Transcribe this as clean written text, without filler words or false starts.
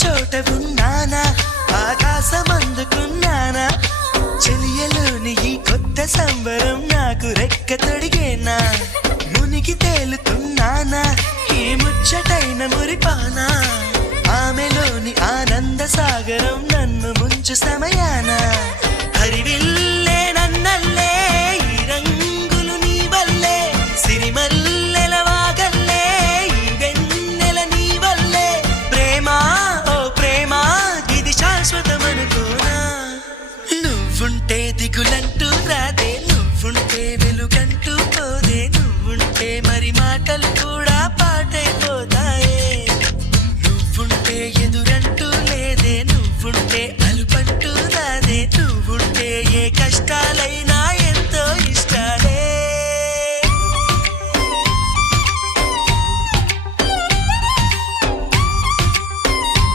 చోట ఉన్నానా, ఆకాశం అందుకున్నానా, చెలియలోని ఈ కొత్త సంబరం నాకు రెక్క తొడిగేనా, మునిగి తేలుతున్నానా ఈ ముచ్చటైన మురిపానా, ఆమెలోని ఆనంద సాగరం నన్ను ముంచు సమయాన, హరివిల్లే నన్నల్లే ఈ రంగులు నీ వల్లే, సిరిమల్లెల వాగల్లే ఈ వెన్నెల నీ వల్లే, ప్రేమ ఓ ప్రేమ ఇది శాశ్వతమనుకోనా, నువ్వుంటే దిగులంటూ రాదే, నువ్వుంటే వెలుగంటూ పోదే, నువ్వుంటే మరి మాటలు కూడా పాటైపోతాయే, నువ్వుంటే ఎదురంటూ లేదే, నువ్వుంటే అలుపంటూ రాదే, నువ్వుంటే ఏ కష్టాలైనా